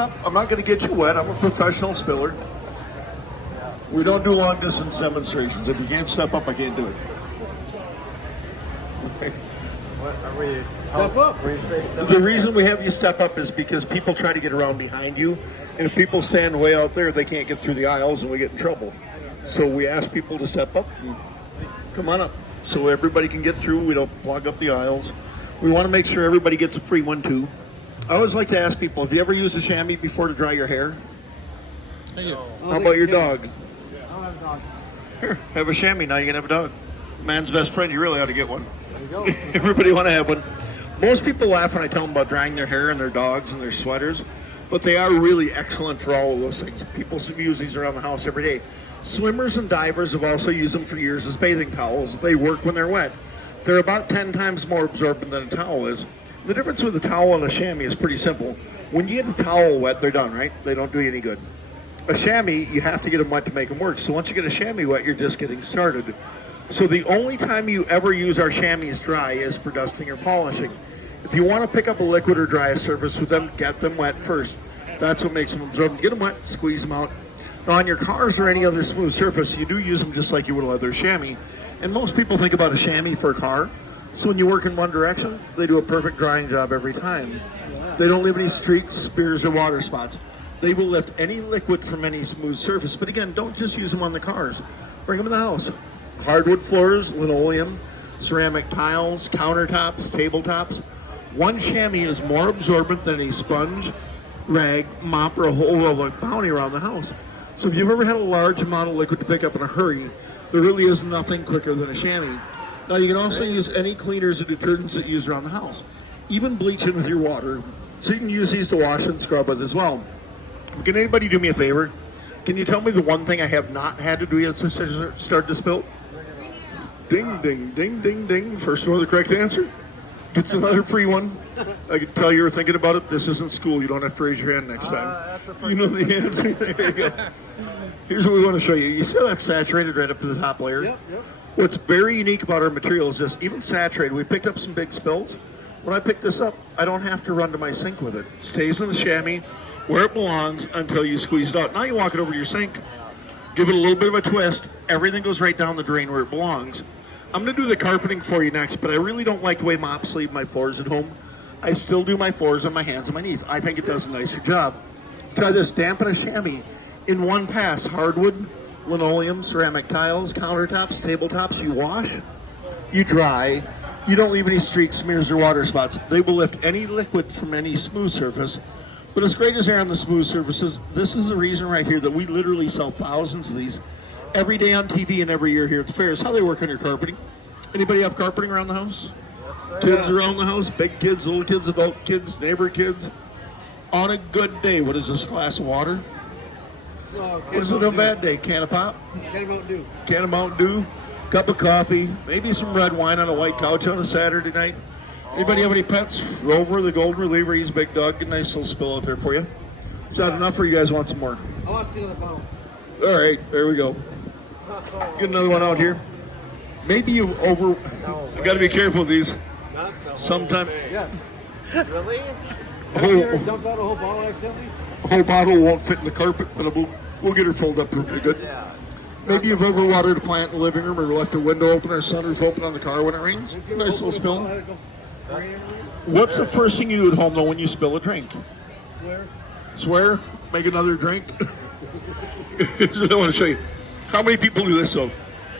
I'm not going to get you wet. I'm a professional spiller. We don't do long distance demonstrations. If you can't step up, I can't do it. What are we? Step up. The reason we have you step up is because people try to get around behind you, and if people stand way out there, they can't get through the aisles, and we get in trouble. So we ask people to step up and come on up, so everybody can get through. We don't clog up the aisles. We want to make sure everybody gets a free one too. I always like to ask people: have you ever used a chamois before to dry your hair? How about your dog? I don't have a dog. Here, have a chamois. Now you can have a dog. Man's best friend. You really ought to get one. There you go. Everybody want to have one. Most people laugh when I tell them about drying their hair and their dogs and their sweaters, but they are really excellent for all of those things. People use these around the house every day. Swimmers and divers have also used them for years as bathing towels. They work when they're wet. They're about 10 times more absorbent than a towel is. The difference with a towel and a chamois is pretty simple. When you get a towel wet, they're done, right? They don't do you any good. A chamois, you have to get them wet to make them work. So once you get a chamois wet, you're just getting started. So the only time you ever use our chamois dry is for dusting or polishing. If you want to pick up a liquid or dry a surface with them, get them wet first. That's what makes them absorb. Get them wet, squeeze them out. Now on your cars or any other smooth surface, you do use them just like you would a leather chamois. And most people think about a chamois for a car. So when you work in one direction, they do a perfect drying job every time. They don't leave any streaks, spears, or water spots. They will lift any liquid from any smooth surface. But again, don't just use them on the cars. Bring them in the house. Hardwood floors, linoleum, ceramic tiles, countertops, tabletops. One chamois is more absorbent than a sponge, rag, mop, or a whole roll of bounty around the house. So if you've ever had a large amount of liquid to pick up in a hurry, there really is nothing quicker than a chamois. Now you can also use any cleaners or detergents that you use around the house. Even bleach it with your water. So you can use these to wash and scrub with as well. Can anybody do me a favor? Can you tell me the one thing I have not had to do yet since I started to spill? Ding, ding, ding, ding, ding. First one with the correct answer. Gets another free one. I can tell you were thinking about it. This isn't school. You don't have to raise your hand next time. You know the answer. There you go. Here's what we want to show you. You see how that's saturated right up to the top layer? Yep. What's very unique about our material is this. Even saturated, we picked up some big spills. When I pick this up, I don't have to run to my sink with it. It stays in the chamois where it belongs until you squeeze it out. Now you walk it over to your sink. Give it a little bit of a twist. Everything goes right down the drain where it belongs. I'm going to do the carpeting for you next, but I really don't like the way mops leave my floors at home. I still do my floors on my hands and my knees. I think it does a nicer job. Try this. Dampen a chamois in one pass. Hardwood, linoleum, ceramic tiles, countertops, tabletops. You wash, you dry. You don't leave any streaks, smears, or water spots. They will lift any liquid from any smooth surface. But as great as they are on the smooth surfaces, this is the reason right here that we literally sell thousands of these every day on TV and every year here at the fairs. How they work on your carpeting? Anybody have carpeting around the house? Yes, Kids around the house? Big kids, little kids, adult kids, neighbor kids? On a good day, what is this, glass of water? What is it on a bad day? Can of pop? Can of Mountain Dew. Can of Mountain Dew? Cup of coffee? Maybe some red wine on a white couch on a Saturday night? Anybody have any pets? Rover, the golden reliever, he's a big dog. Get a nice little spill out there for you. Is that enough, or you guys want some more? I want to see another bottle. All right, there we go. Get another one out here. Maybe you over... I got to be careful with these. Sometime... Yes. Really? A Dumped out a whole bottle accidentally? whole bottle won't fit in the carpet, but we'll get her filled up pretty good. Yeah. Maybe you've ever watered a plant in the living room or left a window open or sunroof open on the car when it rains. Nice little spill. What's the first thing you do at home, though, when you spill a drink? Swear? Make another drink? Here's what I want to show you. How many people do this, though?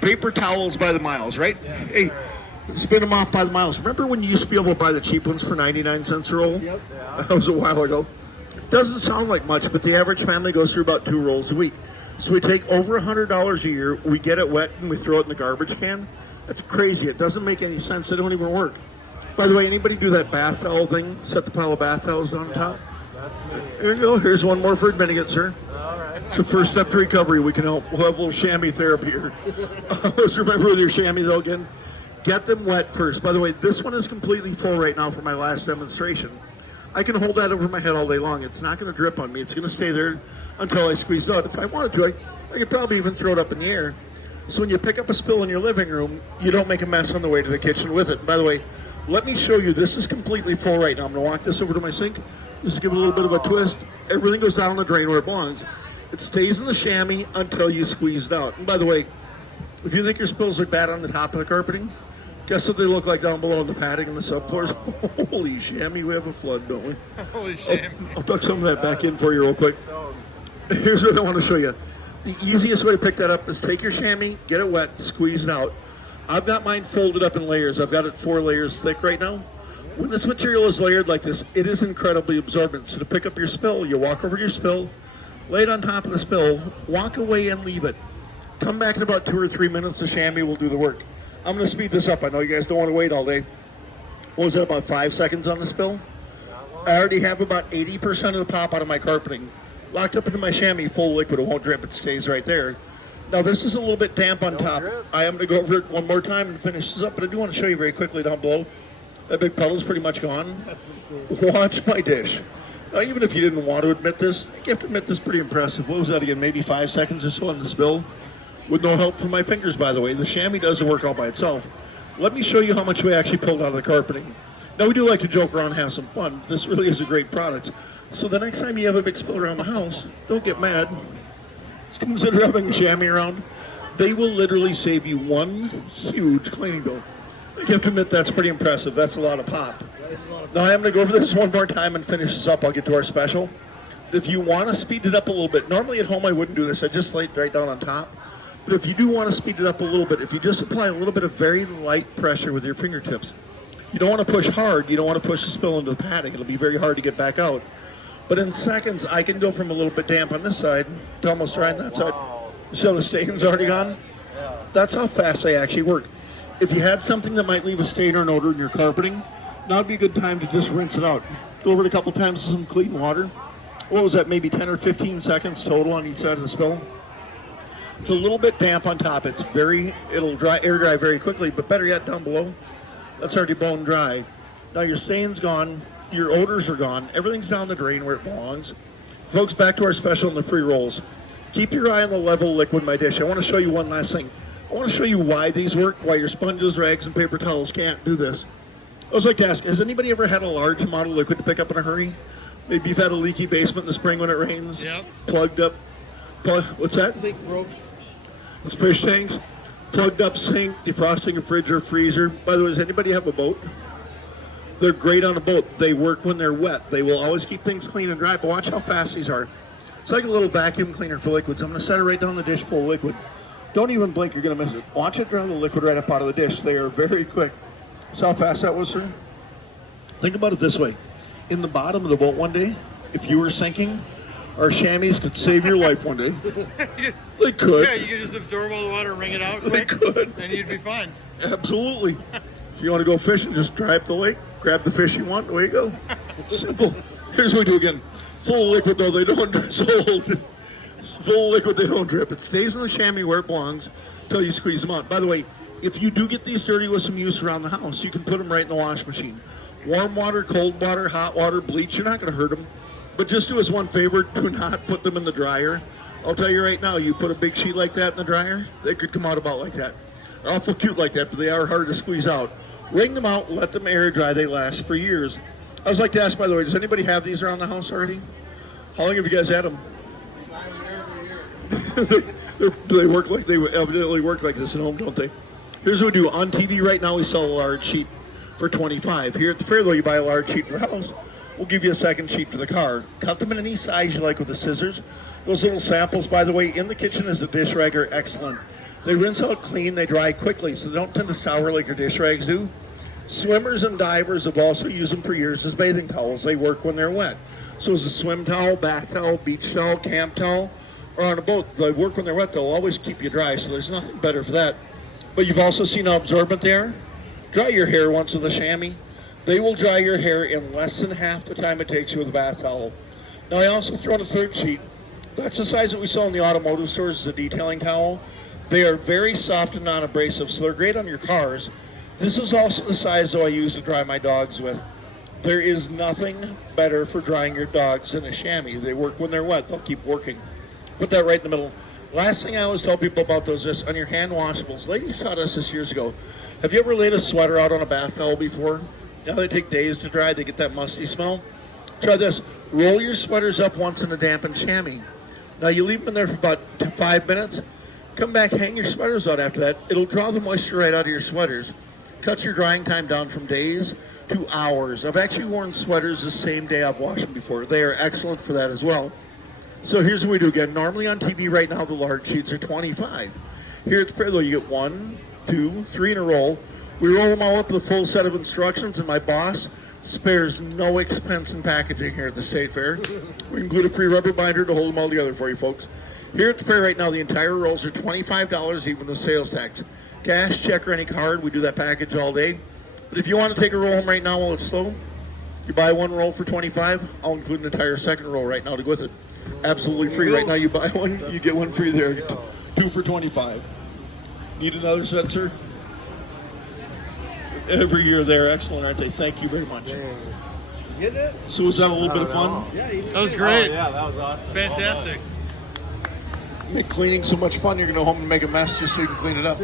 Paper towels by the miles, right? Yeah. Hey, spin them off by the miles. Remember when you used to be able to buy the cheap ones for 99 cents a roll? Yep. That was a while ago. Doesn't sound like much, but the average family goes through about 2 rolls a week. So we take over $100 a year, we get it wet, and we throw it in the garbage can. That's crazy. It doesn't make any sense. They don't even work. By the way, anybody do that bath towel thing? Set the pile of bath towels on top? That's me. There you go. Here's one more for admitting it, sir. All right. It's the first step to recovery. We can help. We'll have a little chamois therapy here. Always remember with your chamois, though, again, get them wet first. By the way, this one is completely full right now for my last demonstration. I can hold that over my head all day long. It's not going to drip on me. It's going to stay there until I squeeze it out. If I wanted to, I could probably even throw it up in the air. So when you pick up a spill in your living room, you don't make a mess on the way to the kitchen with it. And by the way, let me show you. This is completely full right now. I'm going to walk this over to my sink. Just give it a little bit of a twist. Everything goes down the drain where it belongs. It stays in the chamois until you squeeze it out. And by the way, if you think your spills look bad on the top of the carpeting, guess what they look like down below in the padding and the subfloors? Holy chamois, we have a flood, don't we? Holy shame. I'll tuck some of that back in for you real quick. Here's what I want to show you. The easiest way to pick that up is take your chamois, get it wet, squeeze it out. I've got mine folded up in layers. I've got it 4 layers thick right now. When this material is layered like this, it is incredibly absorbent. So to pick up your spill, you walk over to your spill, lay it on top of the spill, walk away and leave it. Come back in about 2 or 3 minutes, the chamois will do the work. I'm going to speed this up. I know you guys don't want to wait all day. What was that, about 5 seconds on the spill? I already have about 80% of the pop out of my carpeting locked up into my chamois full of liquid. It won't drip. It stays right there. Now, this is a little bit damp on top. I am going to go over it one more time and finish this up, but I do want to show you very quickly down below. That big puddle's pretty much gone. Watch my dish. Now, even if you didn't want to admit this, you have to admit this is pretty impressive. What was that again? Maybe 5 seconds or so on the spill? With no help from my fingers, by the way. The chamois does the work all by itself. Let me show you how much we actually pulled out of the carpeting. Now, we do like to joke around and have some fun. This really is a great product. So the next time you have a big spill around the house, don't get mad. Just consider having a chamois around. They will literally save you one huge cleaning bill. You have to admit that's pretty impressive. That's a lot of pop. Now, I'm going to go over this one more time and finish this up. I'll get to our special. If you want to speed it up a little bit, normally at home I wouldn't do this. I just lay it right down on top. But if you do want to speed it up a little bit, if you just apply a little bit of very light pressure with your fingertips, you don't want to push hard. You don't want to push the spill into the padding. It'll be very hard to get back out. But in seconds, I can go from a little bit damp on this side to almost dry on that side. So the stain's already gone. That's how fast I actually work. If you had something that might leave a stain or an odor in your carpeting, now would be a good time to just rinse it out. Go over it a couple times with some clean water. What was that, maybe 10 or 15 seconds total on each side of the spill? It's a little bit damp on top. It'll air dry very quickly, but better yet, down below, that's already bone dry. Now your stain's gone, your odors are gone, everything's down the drain where it belongs. Folks, back to our special in the free rolls. Keep your eye on the level liquid in my dish. I want to show you one last thing. I want to show you why these work, why your sponges, rags, and paper towels can't do this. I always like to ask, has anybody ever had a large amount of liquid to pick up in a hurry? Maybe you've had a leaky basement in the spring when it rains. Yep. Plugged up. What's that? Sink broke. It's fish tanks. Plugged up sink, defrosting a fridge or freezer. By the way, does anybody have a boat? They're great on a boat. They work when they're wet. They will always keep things clean and dry, but watch how fast these are. It's like a little vacuum cleaner for liquids. I'm going to set it right down the dish full of liquid. Don't even blink, you're going to miss it. Watch it draw the liquid right up out of the dish. They are very quick. See how fast that was, sir? Think about it this way. In the bottom of the boat one day, if you were sinking, our chamois could save your life one day. They could. Yeah, you could just absorb all the water and wring it out They quick, could. and you'd be fine. Absolutely. If you want to go fishing, just dry up the lake, grab the fish you want, away you go. Simple. Here's what we do again. Full of liquid, though, they don't drip. Full of liquid, they don't drip. It stays in the chamois where it belongs until you squeeze them out. By the way, if you do get these dirty with some use around the house, you can put them right in the wash machine. Warm water, cold water, hot water, bleach, you're not going to hurt them. But just do us one favor, do not put them in the dryer. I'll tell you right now, you put a big sheet like that in the dryer, they could come out about like that. They're awful cute like that, but they are hard to squeeze out. Wring them out, let them air dry, they last for years. I was like to ask, by the way, does anybody have these around the house already? How long have you guys had them? They work like, they evidently work like this at home, don't they? Here's what we do. On TV right now, we sell a large sheet for $25. Here at the fair, though, you buy a large sheet for the house. We'll give you a second sheet for the car. Cut them in any size you like with the scissors. Those little samples, by the way, in the kitchen as a dish rag are excellent. They rinse out clean, they dry quickly, so they don't tend to sour like your dish rags do. Swimmers and divers have also used them for years as bathing towels. They work when they're wet. So as a swim towel, bath towel, beach towel, camp towel, or on a boat, they work when they're wet. They'll always keep you dry, so there's nothing better for that. But you've also seen how absorbent they are. Dry your hair once with a chamois. They will dry your hair in less than half the time it takes you with a bath towel. Now, I also throw in a third sheet. That's the size that we sell in the automotive stores as a detailing towel. They are very soft and non-abrasive, so they're great on your cars. This is also the size, though, I use to dry my dogs with. There is nothing better for drying your dogs than a chamois. They work when they're wet. They'll keep working. Put that right in the middle. Last thing I always tell people about those is on your hand washables. Ladies taught us this years ago. Have you ever laid a sweater out on a bath towel before? Now they take days to dry. They get that musty smell. Try this. Roll your sweaters up once in a dampened chamois. Now you leave them in there for about 5 minutes. Come back, hang your sweaters out after that. It'll draw the moisture right out of your sweaters. Cuts your drying time down from days to hours. I've actually worn sweaters the same day I've washed them before. They are excellent for that as well. So here's what we do again. Normally on TV right now, the large sheets are $25. Here at the fair, though, you get 1, 2, 3 in a roll. We roll them all up with a full set of instructions, and my boss spares no expense in packaging here at the State Fair. We include a free rubber binder to hold them all together for you folks. Here at the fair right now, the entire rolls are $25, even with sales tax. Cash, check, or any card, we do that package all day. But if you want to take a roll home right now while it's slow, you buy one roll for $25. I'll include an entire second roll right now to go with it. Absolutely free. Right now, you buy one, you get one free there. 2 for $25. Need another set, sir? Every year they're excellent, aren't they? Thank you very much. Getting it? So was that a little bit of fun? Yeah, That was great. Oh, yeah, that was awesome. Fantastic. Make cleaning so much fun, you're going to go home and make a mess just so you can clean it up.